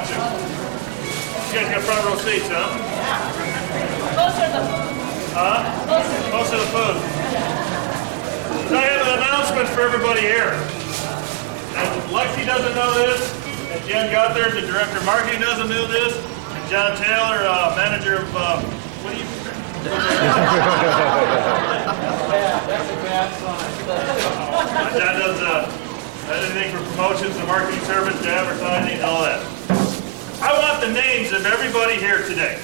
want to. You guys got front row seats, huh? Closer to the food. Huh? Closer to the food. So I have an announcement for everybody here. And Lexi doesn't know this, and Jen Guthers, the director of marketing, doesn't know this, and John Taylor, manager of, what do you That's a bad sign. John does anything for promotions, the marketing service, the advertising, and all that. I want the names of everybody here today.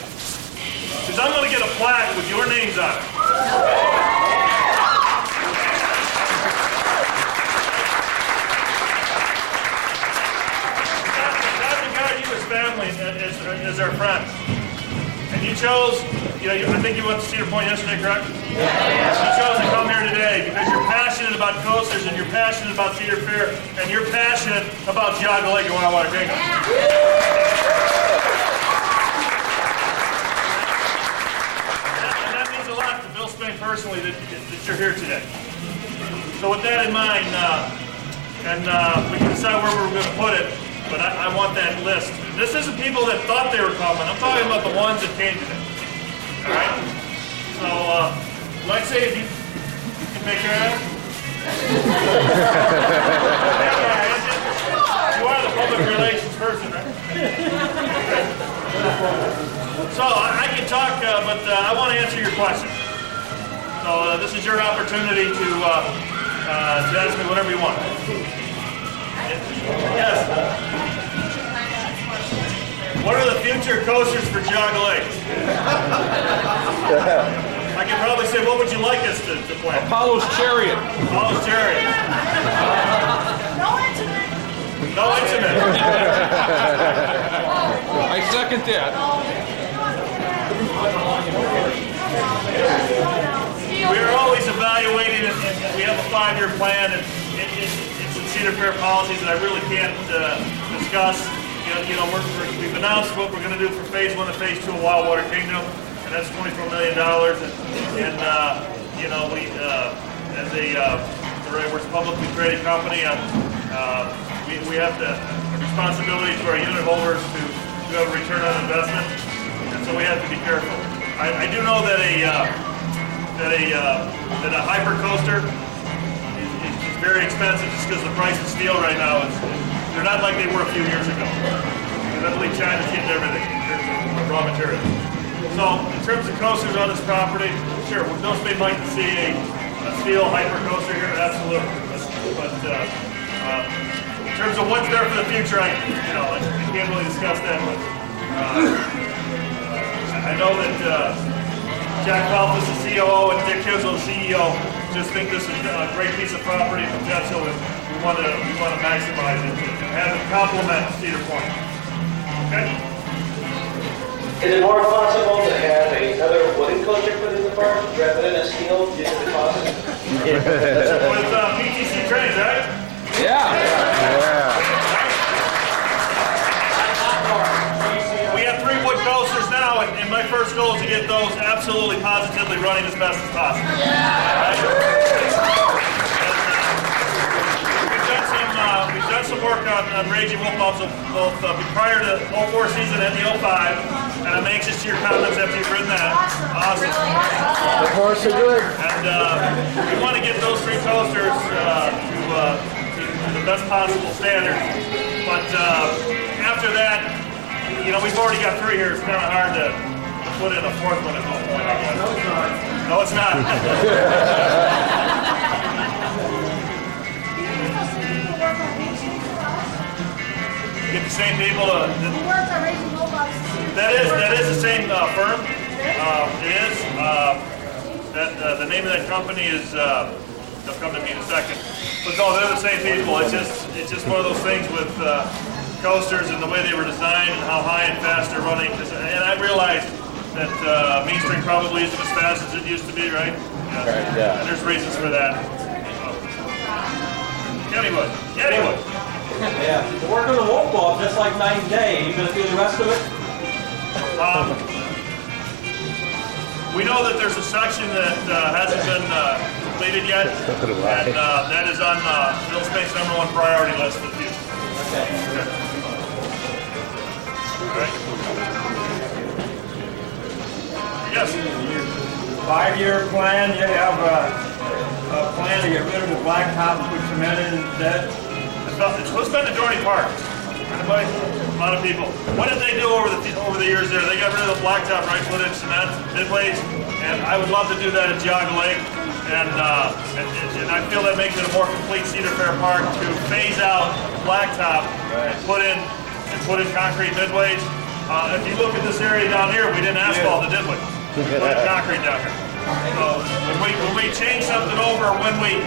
Because I'm going to get a plaque with your names on it. That regard you as family, as our friends. And you chose, I think you went to Cedar Point yesterday, correct? You chose to come here today because you're passionate about coasters and you're passionate about Cedar Fair and you're passionate about Geauga Lake and Wildwater Kingdom. And that means a lot to Bill Spehn personally that you're here today. So with that in mind, we can decide where we're going to put it, but I want that list. This isn't people that thought they were coming. I'm talking about the ones that came today. All right? So, Lexi, if you can take care of that. You are the public relations person, right? So, I can talk, but I want to answer your question. So, this is your opportunity to ask me whatever you want. Yes. What are the future coasters for Geauga Lake? I can probably say, what would you like us to play? Apollo's Chariot. Apollo's Chariot. No intimate. No intimate. I second that. We are always evaluating, and we have a 5-year plan, and it's in Cedar Fair policies that I really can't discuss. We've announced what we're going to do for Phase 1 and Phase 2 of Wildwater Kingdom, and that's $24 million. And we, as a publicly traded company, we have the responsibility to our unit holders to have a return on investment, and so we have to be careful. I do know that a hyper coaster is very expensive just because the price of steel right now they're not like they were a few years ago. Because I believe China's getting everything in terms of raw materials. So in terms of coasters on this property, sure, would Bill Spehn like to see a steel hyper coaster here? Absolutely. But in terms of what's there for the future, I can't really discuss that. But I know that Jack Phelps is the COO and Dick Kizzle, the CEO, just think this is a great piece of property and potential, and we want to maximize it and have it complement Cedar Point. Okay? Is it more possible to have another wooden coaster put in the park rather than a steel due to the cost? With PTC trains, right? Yeah. We have 3 wood coasters now, and my first goal is to get those absolutely positively running as best as possible. We've done some work on Raging Wolf also both prior to the 04 season and the 05, and I'm anxious to your comments after you've written that. Awesome. The horse are good. And we want to get those 3 coasters to the best possible standard. But after that, we've already got 3 here. It's kind of hard to put in a 4th one at this point, I guess. No, it's not. Get the same people. That is the same firm. It is. The name of that company is. They'll come to me in a second. But no, they're the same people. It's just one of those things with coasters and the way they were designed and how high and fast they're running. And I realized that Main Street probably isn't as fast as it used to be, right? Yeah. Right, yeah. And there's reasons for that. Kennywood. Yeah, the work on the wolf ball just like night and day. You gonna do the rest of it? We know that there's a section that hasn't been completed yet, and that is on Bill Spehn's #1 priority list for the future. Okay. right. Yes. 5-year plan, you have a plan to get rid of the blacktop, put cement in instead? Who's been to Dorney Park? Anybody? A lot of people. What did they do over the years there? They got rid of the blacktop, right? Put in cement, midways, and I would love to do that at Geauga Lake. And I feel that makes it a more complete Cedar Fair Park to phase out blacktop and put in concrete midways. If you look at this area down here, we didn't asphalt it, did we? We put in concrete down here. So when we change something over, when we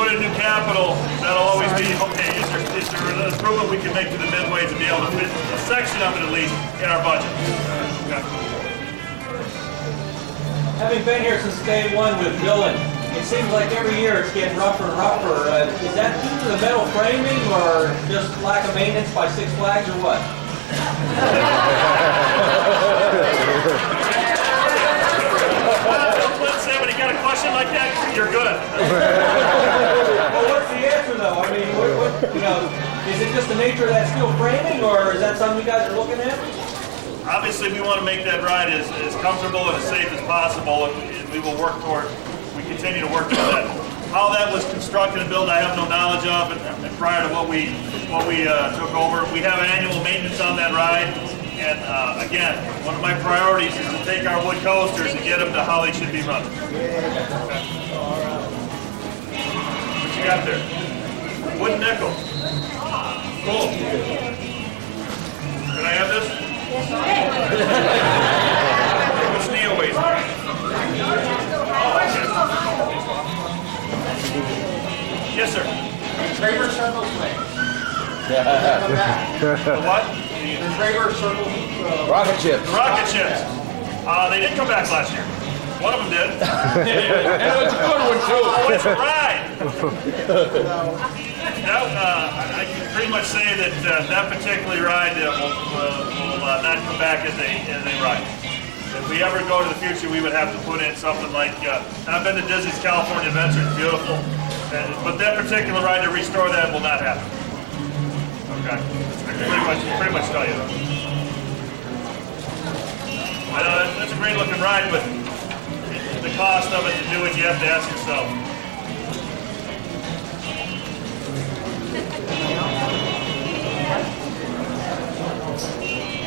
put in new capital, that'll always be, okay, is there an improvement we can make to the midways to be able to fit a section of it at least in our budget? Okay. Having been here since day one with Dylan, it seems like every year it's getting rougher and rougher. Is that due to the metal framing or just lack of maintenance by Six Flags or what? Let's say when you got a question like that, you're good. Well, what's the answer though? I mean, is it just the nature of that steel framing or is that something you guys are looking at? Obviously, we want to make that ride as comfortable and as safe as possible, and we will we continue to work toward that. How that was constructed and built, I have no knowledge of, and prior to what we took over. We have annual maintenance on that ride, and again, one of my priorities is to take our wood coasters and get them to how they should be run. What you got there? Wooden nickel. Cool. Can I have this? What's Neo weighs? Oh, okay. Yes, sir. Traver circles way. The what? The Traver circles. Rocket ships. The rocket ships. They did come back last year. One of them did. And it was a good one, too. Oh, it's a ride. I can pretty much say that that particular ride will not come back as a ride. If we ever go to the future, we would have to put in something like, I've been to Disney's California Adventure, it's beautiful. But that particular ride, to restore that will not happen. Okay, I can pretty much tell you that. I know that's a great looking ride, but the cost of it to do it, you have to ask yourself.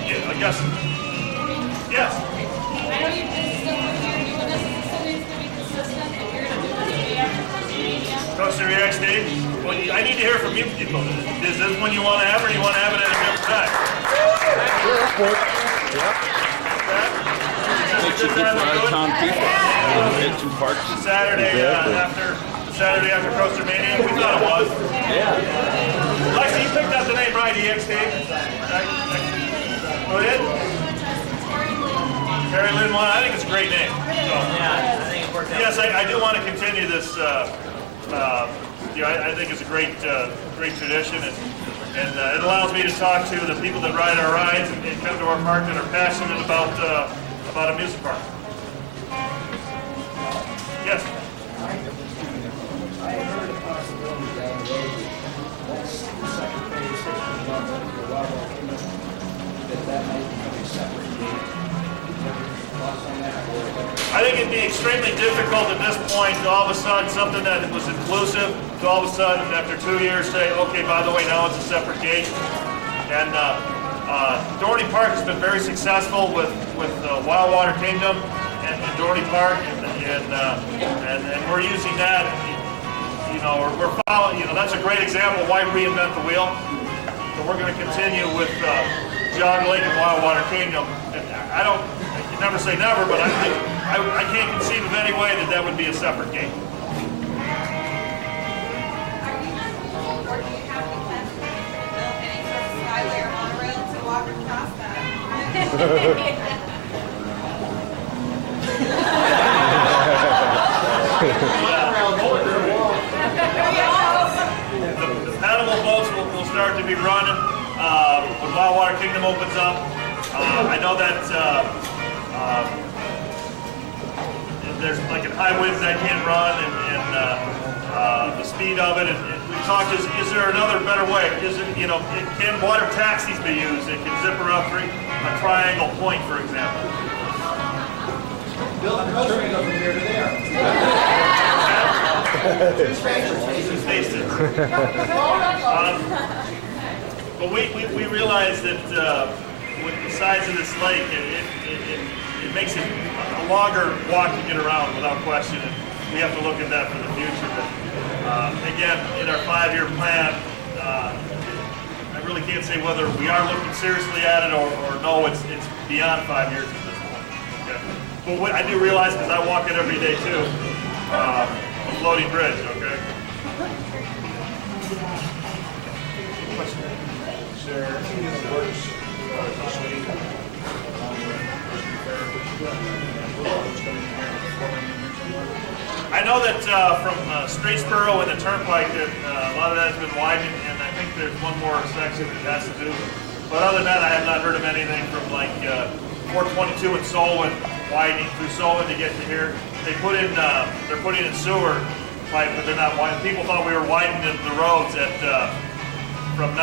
Yeah, I guess. Yes. I know this is the first year doing this, so it's going to be consistent, and you're going to do this day after Coaster EXT? Well, I need to hear from you people. Is this one you want to have, or you want to have it at a different time? Takes you good for out-of-town people. Hit two parks. Saturday after Coaster Mania, we thought it was. Yeah. Lexi, you picked out the name right, EXT? Who did? Terry Lynn won. I think it's a great name. So, Yeah, I think it worked out. yes, I do want to continue this. I think it's a great tradition, and it allows me to talk to the people that ride our rides and come to our park that are passionate about amusement park. Yes. I heard a possibility down the road once the second phase has been done with the level that might become a separate gate. Thoughts on that? I think it'd be extremely difficult at this point to all of a sudden something that was inclusive to all of a sudden after 2 years say, okay, by the way, now it's a separate gate. And Dorney Park has been very successful with Wild Water Kingdom and Dorney Park, and we're using that. We're following. That's a great example of why reinvent the wheel. So we're going to continue with Geauga Lake and Wild Water Kingdom. And you never say never, but I can't conceive of any way that would be a separate gate. Or do you have plans to build any sort of skyway or monorail to walk across that? The paddleable boats will start to be running when Wild Water Kingdom opens up. I know that there's like in high winds that can't run, and the speed of it, and we've talked, is there another better way? Is it, you know, can water taxis be used? It can zip around a triangle point, for example. Build a coaster and go from here to there. But we realize that with the size of this lake, it makes it a longer walk to get around without question. And we have to look at that for the future. But again, in our 5-year plan, I really can't say whether we are looking seriously at it or no, it's beyond 5 years at this point. Okay? But what I do realize, because I walk it every day too, a floating bridge, okay? Is there anything in the works this week I know that from Streetsboro and the Turnpike, that a lot of that has been widened, and I think there's one more section that has to do. But other than that, I have not heard of anything from like 422 and Solon, widening through Solon to get to here. They're putting in sewer pipe, but they're not widening. People thought we were widening the roads at from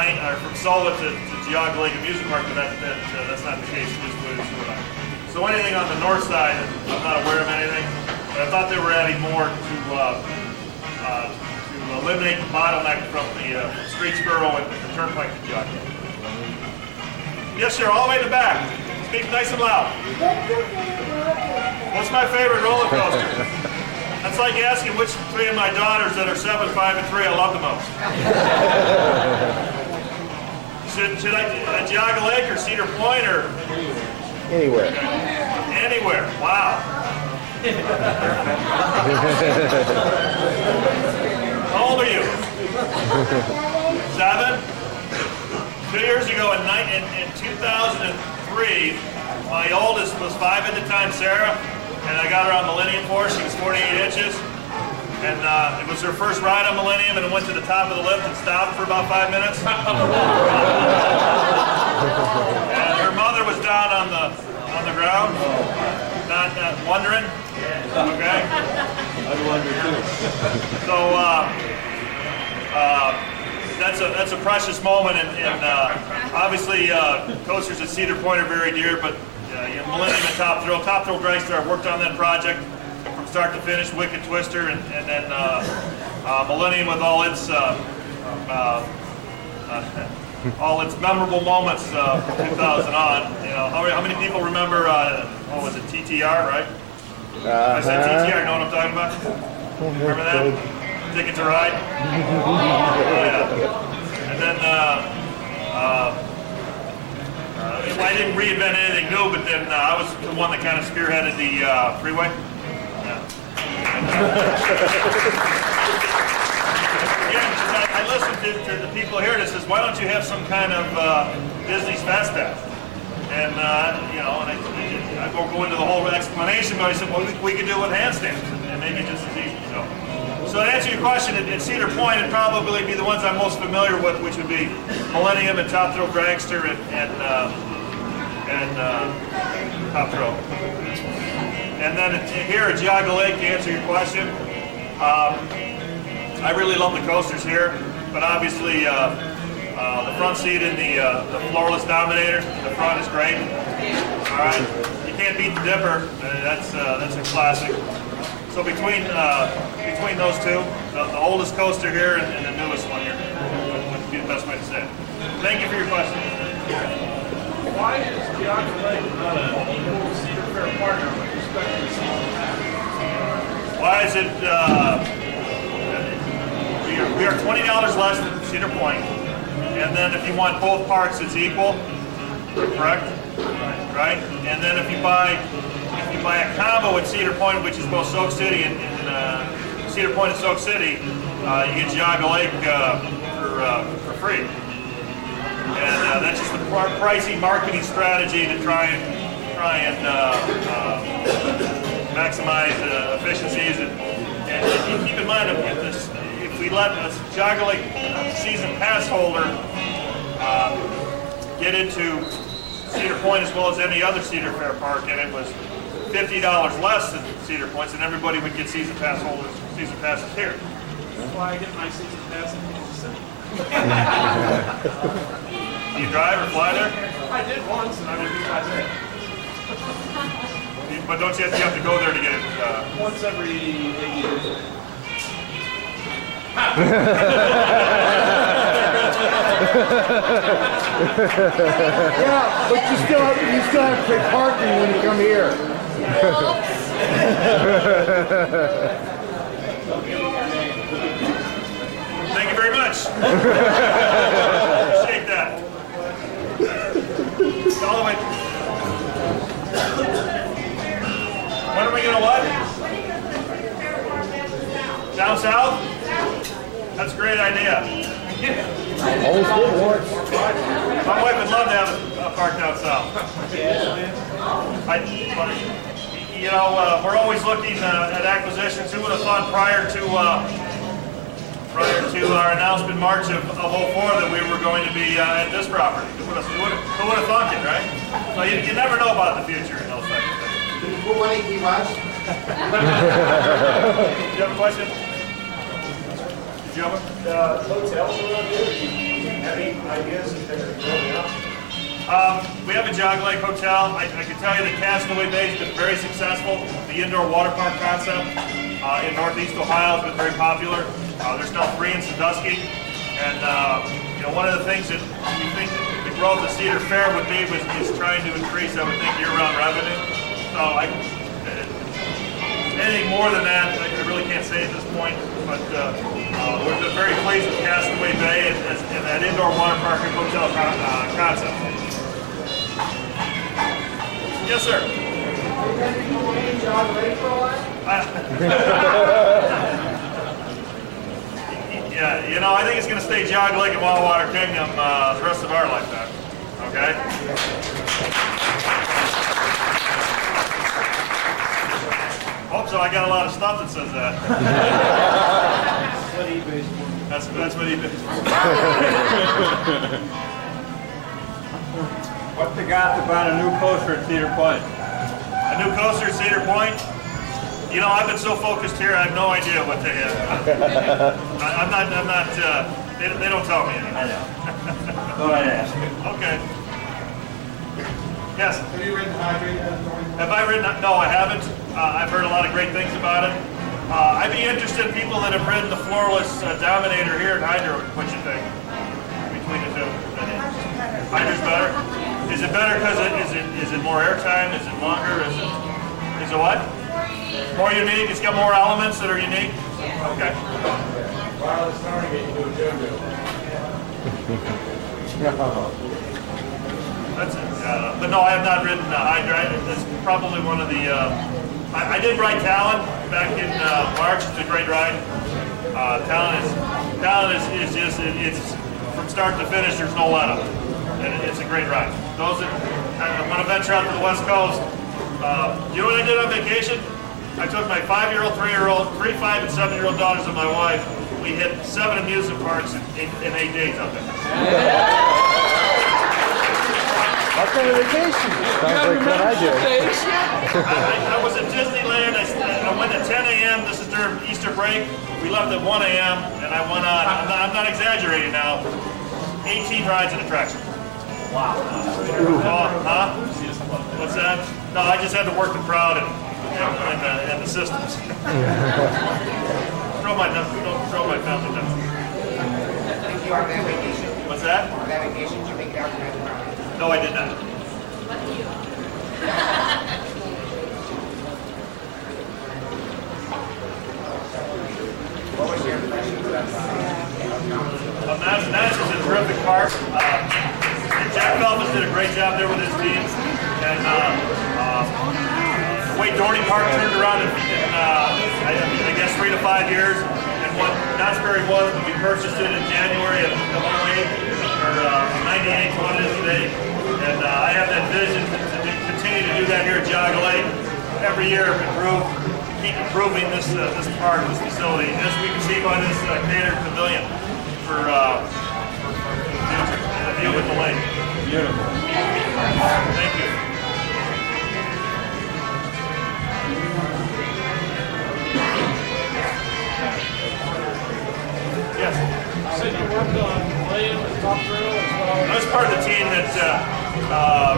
Solon to Geauga Lake Amusement Park, but that's not the case. Just put in sewer line. So anything on the north side, I'm not aware of anything. But I thought they were adding more to eliminate the bottleneck from the Streetsboro and the Turnpike to Geauga. Yes, sir, all the way to the back. Speak nice and loud. What's my favorite roller coaster? That's like asking which 3 of my daughters that are 7, 5, and 3 I love the most. Should I Geauga Lake or Cedar Point or? Anywhere. Anywhere. Wow. How old are you? 7? 2 years ago in 2003, my oldest was 5 at the time, Sarah, and I got her on Millennium Force. She was 48 inches. And it was her first ride on Millennium, and it went to the top of the lift and stopped for about 5 minutes. And her mother was down on the ground, not wondering. Okay. I wonder too. So that's a precious moment, and obviously coasters at Cedar Point are very dear, but Millennium and Top Thrill Dragster, I've worked on that project from start to finish, Wicked Twister, and then Millennium with all its memorable moments from 2000 on. You know, how many people remember? What was it, TTR, right? I said TTR. Know what I'm talking about? Remember that? Ticket to Ride. Yeah. And then I didn't reinvent anything new, but then I was the one that kind of spearheaded the freeway. Yeah. Again, because I listened to the people here that says, why don't you have some kind of Disney's Fast Pass? And, you know, and I won't go into the whole explanation, but I said, well, we could do it with handstands and make it just as easy. So to answer your question, at Cedar Point, it'd probably be the ones I'm most familiar with, which would be Millennium and Top Thrill Dragster and Top Thrill. And then here at Geauga Lake, to answer your question, I really love the coasters here, but obviously the front seat in the floorless Dominator, the front is great. All right, you can't beat the Dipper. That's a classic. So between those two, the oldest coaster here and the newest one here would be the best way to say it. Thank you for your question. Why is Geauga Lake not an equal Cedar Fair partner with respect to the season pass? Why is it? We are $20 less than Cedar Point, and then if you want both parks, it's equal. Correct? Right? And then if you buy a combo at Cedar Point, which is both Soak City and Cedar Point and Soak City, you get Geauga Lake for free. And that's just the pricey marketing strategy to try and maximize efficiencies. And keep in mind, if we let a Geauga Lake season pass holder get into Cedar Point as well as any other Cedar Fair park, and it was $50 less than Cedar Point, and everybody would get season passes here. flag it and I see it pass it in the city. Do you drive or fly there? I did once and I would do that there. But don't you have to go there to get it? Once every 8 years. Yeah, but you still have to pay parking when you come here. Thank you very much. Appreciate that. All the way. When are we gonna what? Down south? That's a great idea. Always did once. My wife would love to have a park down south. We're always looking at acquisitions. Who would have thought prior to our announcement in March of 04 that we were going to be at this property? Who would have thought it, right? So you never know about the future in those types of things. Who wanted he was? Do you have a question? Did you have one? Hotels around here, do you have any ideas if they're growing up? We have a Geauga Lake Hotel. I can tell you that Castaway Bay has been very successful. The indoor water park concept in Northeast Ohio has been very popular. There's now 3 in Sandusky. And one of the things that we think the growth of Cedar Fair would be is trying to increase, I would think, year-round revenue. So anything more than that, I really can't say at this point. But we've been very pleased with Castaway Bay and that indoor water park and hotel concept. Yes, sir. Yeah, I think it's going to stay Geauga Lake and Wildwater Kingdom the rest of our lifetime. Okay? Hope so. I got a lot of stuff that says that. That's what eBay's for. What's the gossip about a new coaster at Cedar Point? A new coaster at Cedar Point? I've been so focused here, I have no idea what they have. I'm not, they don't tell me anything. I know. Go ahead and ask. Okay. Yes? Have you ridden Hydrate? Have I ridden? No, I haven't. I've heard a lot of great things about it. I'd be interested in people that have ridden the floorless Dominator here at Hydro. What you think between the two? Hydro's better. Is it better because is it more airtime? Is it longer? Is it what? More unique. It's got more elements that are unique. Okay. Wireless navigate, you do a JoJo. That's it. But no, I have not ridden Hydra. It's probably one of the. I did ride Talon back in March. It's a great ride. Talon is just it's from start to finish. There's no let up, and it's a great ride. Those that want to venture out to the West Coast, you know what I did on vacation? I took my 5-year-old, 3-year-old, 3, 5, and 7-year-old daughters and my wife. We hit 7 amusement parks in 8 days out there. What kind of vacation? Sounds like what I did. I was at Disneyland. I went at 10 a.m. This is during Easter break. We left at 1 a.m. and I went on. I'm not exaggerating now. 18 rides and attractions. Wow. Huh? What's that? No, I just had to work the crowd and the systems. Throw my family nuts. Did you have that vacation? What's that? On that vacation, did you make it out to that? No, I did not. What was your impression of that? Madison is a terrific park. Jack Phelps did a great job there with his team. And Wade Dorney Park turned around in I guess 3 to 5 years. And what Knott's Berry was when we purchased it in January of 08, or 98 to what it is today. And I have that vision to continue to do that here at Geauga Lake. Every year keep improving this park, this facility, as we can see by this catered pavilion for the future, the view with the lake. Beautiful. Thank you. worked on William and Top Drill as well? I was part of the team that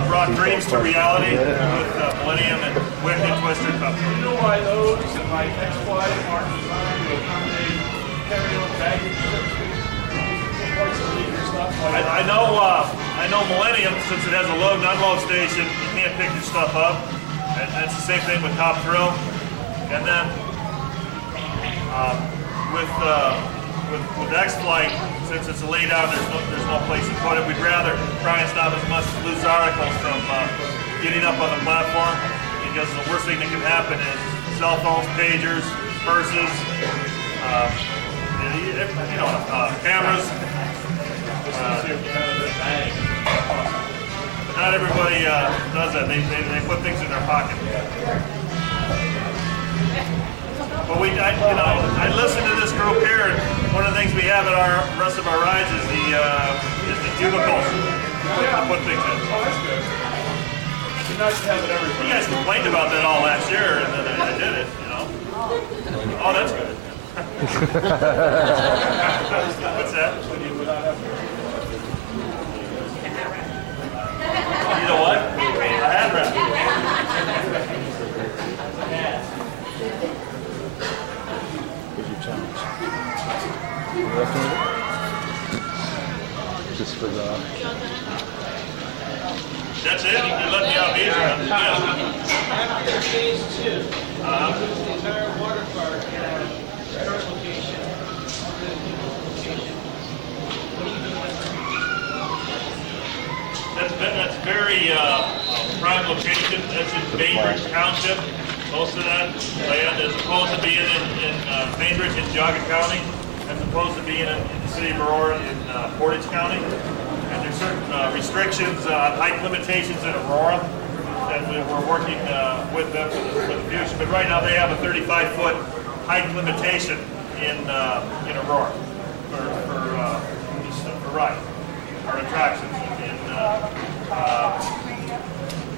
brought dreams to reality with Millennium and Wind and Twister Cup. Do you know why those and like X-Flight aren't designed to accommodate carry-on baggage, so to speak? Place to leave your stuff like I know Millennium, since it has a load and unload station, you can't pick your stuff up. And that's the same thing with Top Drill. And then with X-Flight, since it's a lay down, there's no place to put it. We'd rather try and stop as much loose articles from getting up on the platform, because the worst thing that can happen is cell phones, pagers, purses, cameras. But not everybody does that. They put things in their pocket. But I listen to this group here, and one of the things we have at our rest of our rides is the cubicles to put things in. Oh, that's good. It's nice to have it everywhere. You guys complained about that all last year, and then I did it, you know. Oh, that's good. What's that? You know what? A hat wrap. Here's your challenge. Just for the... That's it? You let me out easier. After phase 2, the entire water park current location, what do you do with That's very prime location. That's in Bainbridge Township. Most of that land is supposed to be in Bainbridge in Geauga County, as opposed to being in the city of Aurora in Portage County. And there's certain restrictions on height limitations in Aurora, and we're working with them for the future. But right now they have a 35-foot height limitation in Aurora for ride or attractions.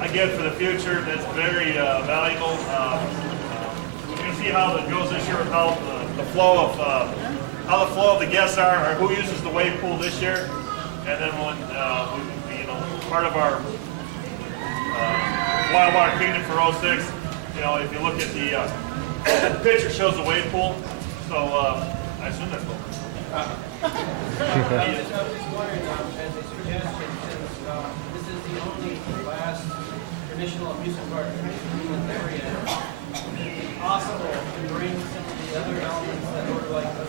Again, for the future, that's very valuable. We're going to see how it goes this year, with how the flow of the guests are, or who uses the wave pool this year, and then when part of our Wild Water Kingdom for 06. If you look at the picture, shows the wave pool. So I assume that's cool. I was just wondering, as a suggestion, since this is the only last traditional amusement park in the area, would it be possible to bring some of the other elements that were like the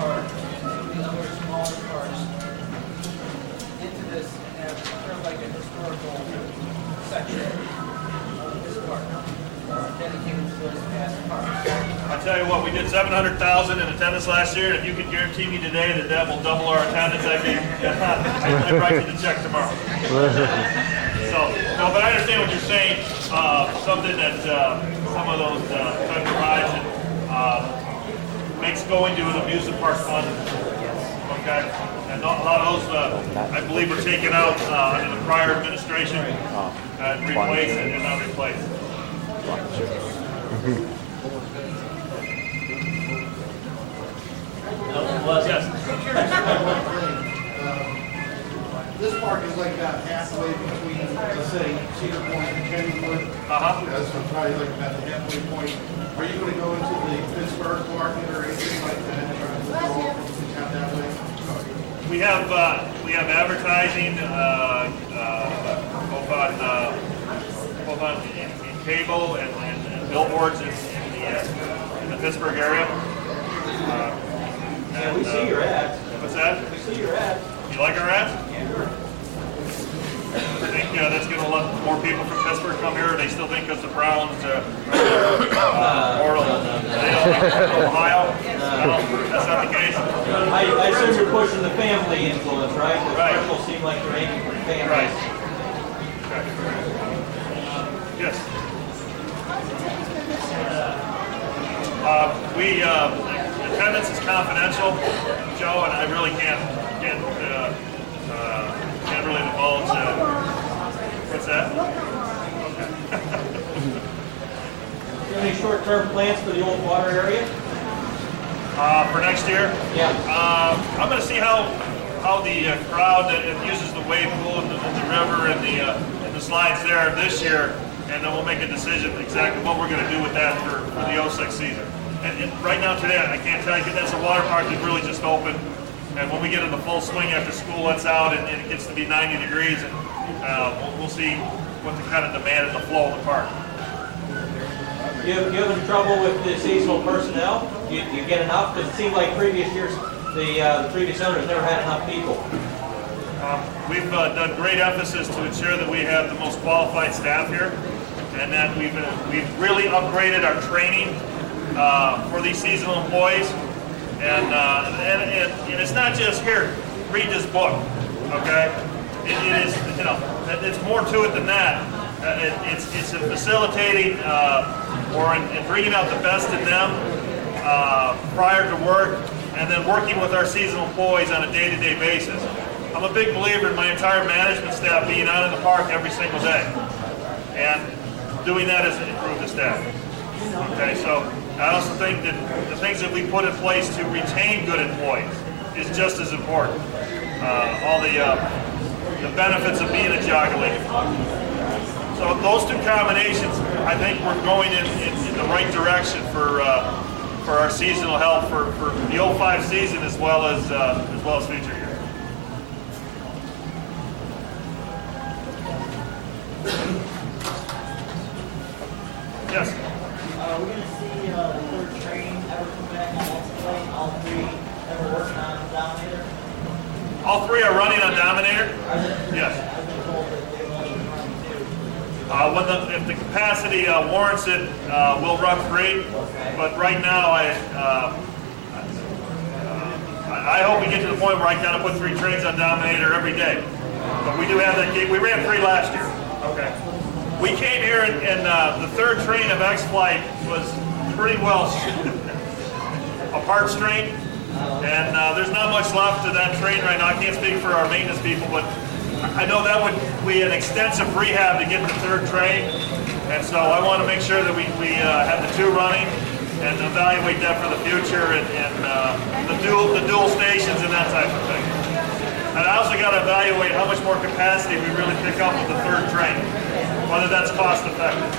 park, some of the other smaller parks into this and have sort of like a historical section of this park dedicated to those past parks? I tell you what, we did 700,000 in attendance last year, and if you could guarantee me today that that will double our attendance, I'd write you the check tomorrow. No, but I understand what you're saying. Something that some of those type of rides makes going to an amusement park fun. Okay, and a lot of those, I believe, were taken out under the prior administration and replaced and not replaced. Yes. This park is like about halfway between, let's say, Cedar Point and Kennywood. That's probably like about the halfway point. Are you going to go into the Pittsburgh market or anything like that? Out that way? We have advertising both on in cable and billboards in the Pittsburgh area. Yeah, we see your ads. What's that? We see your ads. You like our ads? Yeah. I think that's going to let more people from Pittsburgh come here. They still think because the Browns or Ohio. No, that's not the case. I assume you're pushing the family influence, right? The Right. commercials seem like they're aiming for families. Right. Okay. Yes. Attendance is confidential, Joe, and I really can't really divulge. What's that? Do you have any short-term plans for the old water area? For next year? Yeah. I'm going to see how the crowd that uses the wave pool and the river and the slides there this year, and then we'll make a decision exactly what we're going to do with that for the 06 season. And right now today, I can't tell you, that's a water park that's really just open. And when we get in the full swing after school lets out and it gets to be 90 degrees, and we'll see what the kind of demand and the flow of the park. You having trouble with the seasonal personnel? You get enough? Because it seemed like previous years, the previous owners never had enough people. We've done great emphasis to ensure that we have the most qualified staff here, and that we've really upgraded our training for these seasonal employees. And it's not just here, read this book, okay? It is, you know, it's more to it than that. It's in facilitating or in bringing out the best in them prior to work, and then working with our seasonal employees on a day-to-day basis. I'm a big believer in my entire management staff being out in the park every single day, and doing that has improved the staff. Okay, so I also think that the things that we put in place to retain good employees is just as important. All the benefits of being a Geauga Lady. So those two combinations, I think we're going in the right direction for our seasonal health for the 05 season as well as future years. Yes. Are we going to see the third train ever come back on X-Plane? All three ever working on Dominator? All three are running on Dominator? Yes. I've been told that they won't even run two. If the capacity warrants it, we'll run three. But right now, I hope we get to the point where I kind of put 3 trains on Dominator every day. But we do have that. We ran 3 last year. Okay. We came here and the third train of X-Flight was pretty well a parts train. And there's not much left of that train right now. I can't speak for our maintenance people, but I know that would be an extensive rehab to get the third train. And so I want to make sure that we have the 2 running and evaluate that for the future and the dual stations and that type of thing. And I also got to evaluate how much more capacity we really pick up with the third train, whether that's cost effective.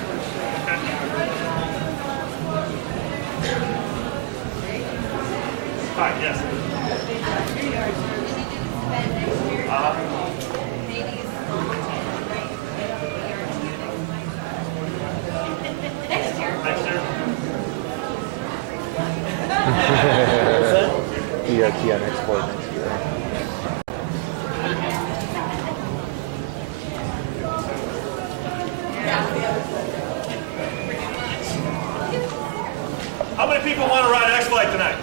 Okay. All right, yes. Next year. Next year. ERT on export next year. How many people want to ride X-Flight tonight?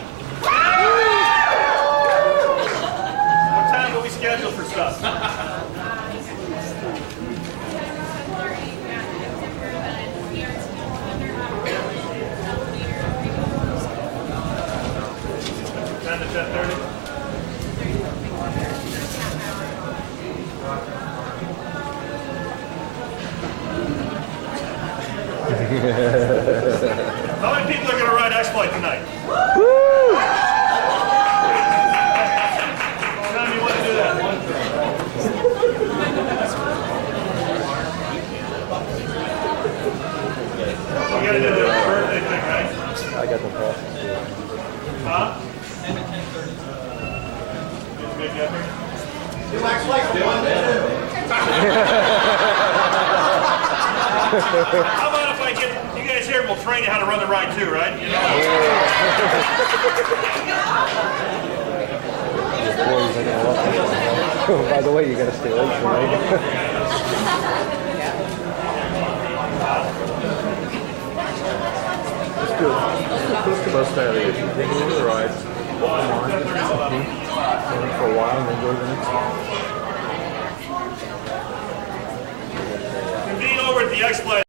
What time do we schedule for stuff? To 10:30. How many people are going to ride X-Flight tonight? What time do you want to do that? We got to do the birthday thing, right? I got the process. Huh? You like doing How about if I get you guys here? We'll train you how to run the ride too, right? You know? Boys are gonna love it. By the way, you gotta stay late tonight. Let's do the bus style. You take it into the ride. Come on, for a while, and then go to the next one. Convene over at the X-Flight.